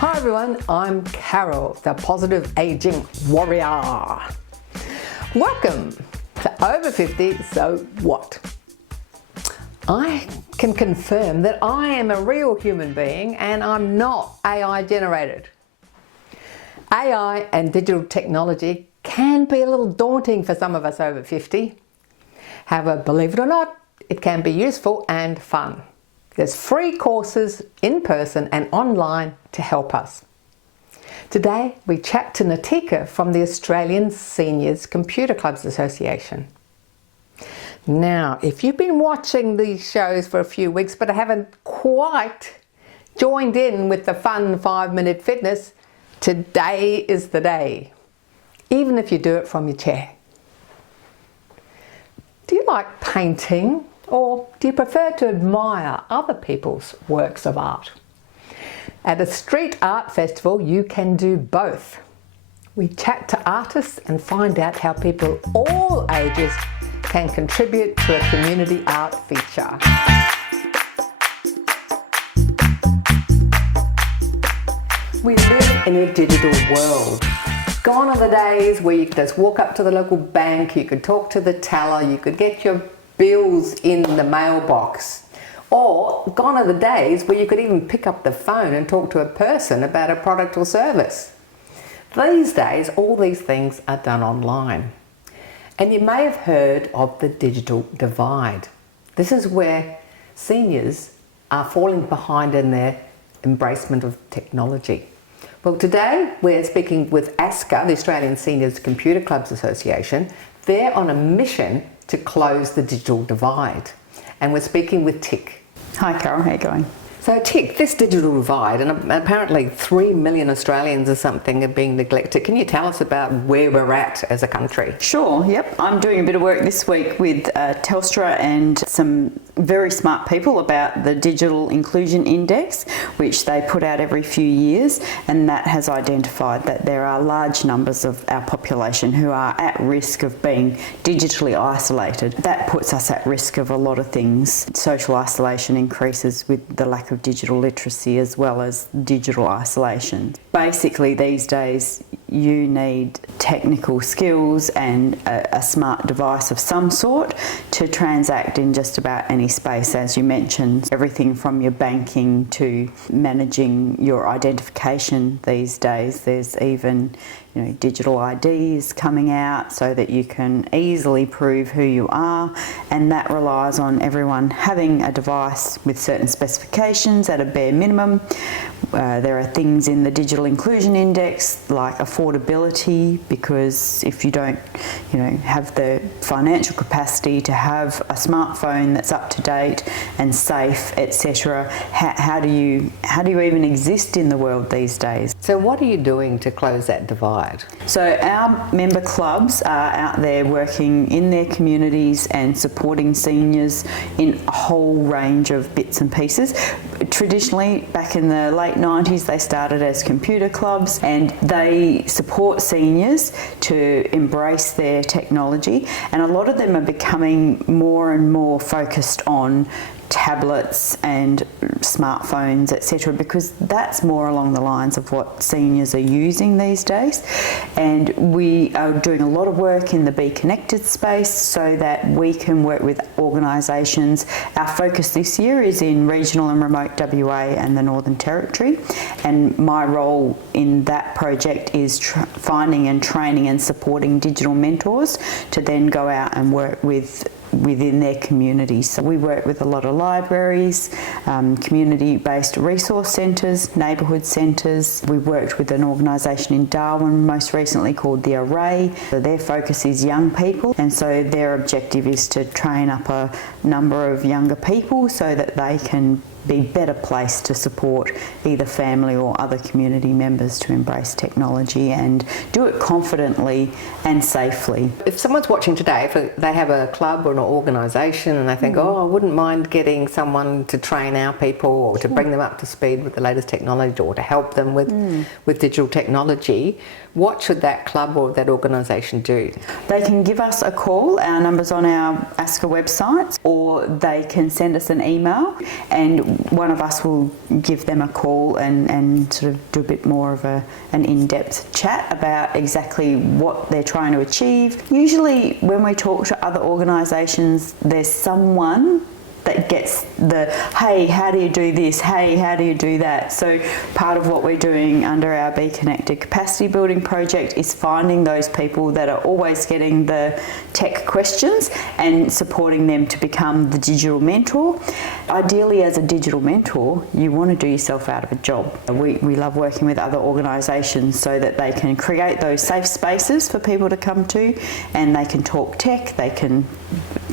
Hi everyone, I'm Carol, the Positive Aging Warrior. Welcome to Over 50, So What? I can confirm that I am a real human being and I'm not AI generated. AI and digital technology can be a little daunting for some of us over 50. However, believe it or not, it can be useful and fun. There's free courses in person and online to help us. Today we chat to Natika from the Australian Seniors Computer Clubs Association. Now, if you've been watching these shows for a few weeks but haven't quite joined in with the fun 5-minute fitness, today is the day, even if you do it from your chair. Do you like painting? Or do you prefer to admire other people's works of art? At a street art festival, you can do both. We chat to artists and find out how people all ages can contribute to a community art feature. We live in a digital world. Gone are the days where you could just walk up to the local bank, you could talk to the teller, you could get your bills in the mailbox. Or gone are the days where you could even pick up the phone and talk to a person about a product or service. These days, all these things are done online. And you may have heard of the digital divide. This is where seniors are falling behind in their embracement of technology. Well, today we're speaking with ASCCA, the Australian Seniors Computer Clubs Association. They're on a mission to close the digital divide. And we're speaking with Tick. Hi Carol, how are you going? So Tick, this digital divide, and apparently 3 million Australians or something are being neglected. Can you tell us about where we're at as a country? Sure, yep. I'm doing a bit of work this week with Telstra and some very smart people about the Digital Inclusion Index, which they put out every few years, and that has identified that there are large numbers of our population who are at risk of being digitally isolated. That puts us at risk of a lot of things. Social isolation increases with the lack of digital literacy as well as digital isolation. Basically these days you need technical skills and a smart device of some sort to transact in just about any space, as you mentioned. Everything from your banking to managing your identification these days. There's even digital IDs coming out so that you can easily prove who you are, and that relies on everyone having a device with certain specifications at a bare minimum. There are things in the Digital Inclusion Index like affordability, because if you don't have the financial capacity to have a smartphone that's up to date and safe, etc., how do you even exist in the world these days? So what are you doing to close that divide? So our member clubs are out there working in their communities and supporting seniors in a whole range of bits and pieces. Traditionally, back in the late 90s, they started as computer clubs, and they support seniors to embrace their technology, and a lot of them are becoming more and more focused on tablets and smartphones, etc., because that's more along the lines of what seniors are using these days. And we are doing a lot of work in the Be Connected space so that we can work with organisations. Our focus this year is in regional and remote WA and the Northern Territory, and my role in that project is finding and training and supporting digital mentors to then go out and work with within their community. So we work with a lot of libraries, community-based resource centres, neighbourhood centres. We worked with an organisation in Darwin most recently called The Array. So their focus is young people, and so their objective is to train up a number of younger people so that they can be better placed to support either family or other community members to embrace technology and do it confidently and safely. If someone's watching today, if they have a club or an organisation and they think, oh, I wouldn't mind getting someone to train our people or to bring them up to speed with the latest technology or to help them with digital technology, what should that club or that organisation do? They can give us a call, our number's on our ASCCA website, or they can send us an email and one of us will give them a call and sort of do a bit more of an in-depth chat about exactly what they're trying to achieve. Usually when we talk to other organisations, there's someone that gets the, hey, how do you do this? Hey, how do you do that? So part of what we're doing under our Be Connected capacity building project is finding those people that are always getting the tech questions and supporting them to become the digital mentor. Ideally, as a digital mentor, you want to do yourself out of a job. We love working with other organisations so that they can create those safe spaces for people to come to, and they can talk tech, they can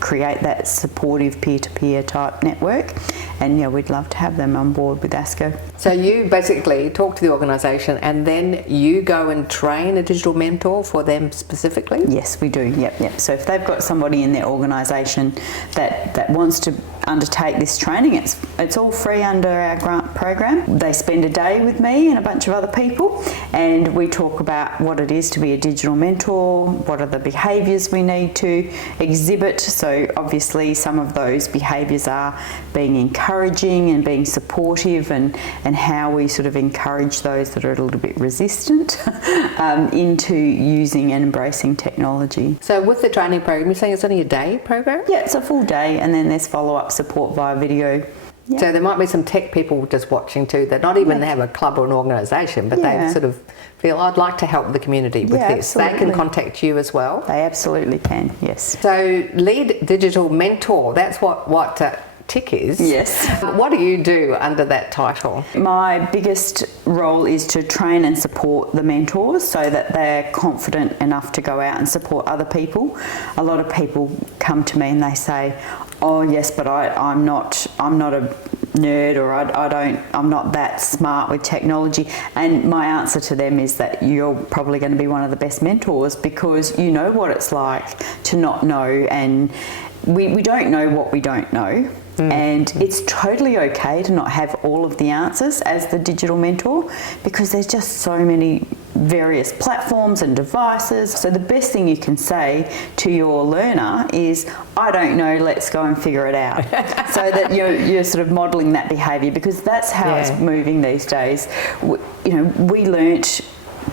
create that supportive peer-to-peer type network, and yeah, we'd love to have them on board with ASCCA. So you basically talk to the organisation and then you go and train a digital mentor for them specifically? Yes, we do. Yep. So if they've got somebody in their organisation that wants to undertake this training, it's all free under our grant program. They spend a day with me and a bunch of other people, and we talk about what it is to be a digital mentor, what are the behaviours we need to exhibit. So obviously some of those behaviours are being encouraging and being supportive, and how we sort of encourage those that are a little bit resistant into using and embracing technology. So with the training program, you're saying it's only a day program? Yeah, it's a full day, and then there's follow-up support via video. Yeah. So there might be some tech people just watching too that not even have a club or an organisation, but they sort of feel, I'd like to help the community with this. Absolutely. They can contact you as well? They absolutely can, yes. So lead digital mentor, that's what TIC is. Yes. What do you do under that title? My biggest role is to train and support the mentors so that they're confident enough to go out and support other people. A lot of people come to me and they say, oh yes, but I'm not a nerd, or I'm not that smart with technology. And my answer to them is that you're probably going to be one of the best mentors, because you know what it's like to not know, and we don't know what we don't know. And it's totally okay to not have all of the answers as the digital mentor, because there's just so many various platforms and devices. So the best thing you can say to your learner is, I don't know, let's go and figure it out. So that you're sort of modelling that behaviour, because that's how it's moving these days. We learnt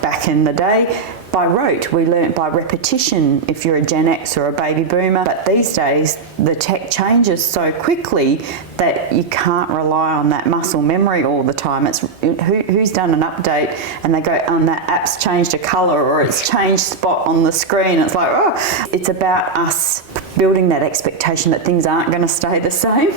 back in the day by rote. We learnt by repetition if you're a Gen X or a baby boomer. But these days, the tech changes so quickly that you can't rely on that muscle memory all the time. It's who's done an update and they go, that app's changed a colour, or it's changed spot on the screen. It's like, oh. It's about us building that expectation that things aren't going to stay the same,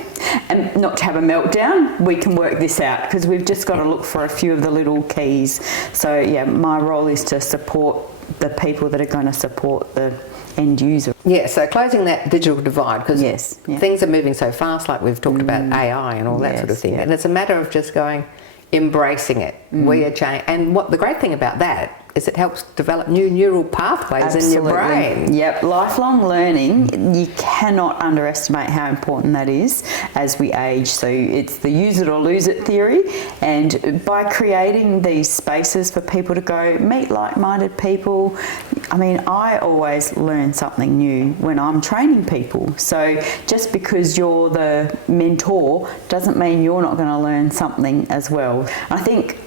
and not to have a meltdown. We can work this out, because we've just got to look for a few of the little keys. So yeah, my role is to support the people that are going to support the end user. Yeah, so closing that digital divide, because things are moving so fast, like we've talked about AI and all that sort of thing. And it's a matter of just embracing it. We are changing. And what the great thing about that is it helps develop new neural pathways in your brain. Yep, lifelong learning, you cannot underestimate how important that is as we age. So it's the use it or lose it theory, and by creating these spaces for people to go meet like-minded people, I mean, I always learn something new when I'm training people. So just because you're the mentor doesn't mean you're not going to learn something as well. I think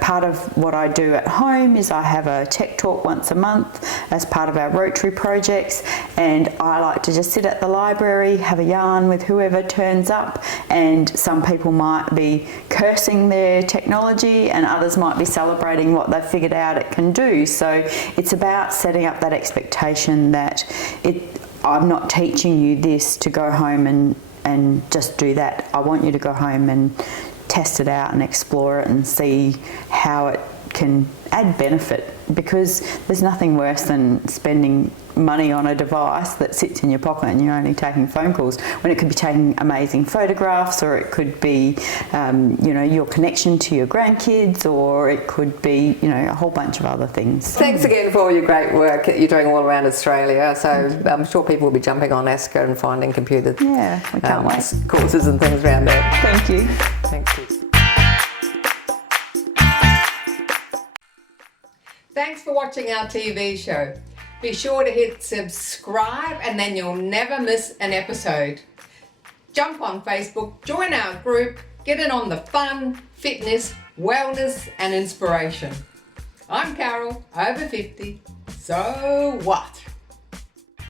part of what I do at home is I have a tech talk once a month as part of our Rotary projects, and I like to just sit at the library, have a yarn with whoever turns up, and some people might be cursing their technology and others might be celebrating what they've figured out it can do. So it's about setting up that expectation that I'm not teaching you this to go home and just do that. I want you to go home and test it out and explore it and see how it can add benefit, because there's nothing worse than spending money on a device that sits in your pocket and you're only taking phone calls, when it could be taking amazing photographs, or it could be your connection to your grandkids, or it could be a whole bunch of other things. Thanks again for all your great work that you're doing all around Australia. So I'm sure people will be jumping on ASCCA and finding computer We can't wait. courses and things around there. Thank you. Thank you. Thanks for watching our TV show. Be sure to hit subscribe and then you'll never miss an episode. Jump on Facebook, join our group, get in on the fun, fitness, wellness and inspiration. I'm Carol, over 50, so what?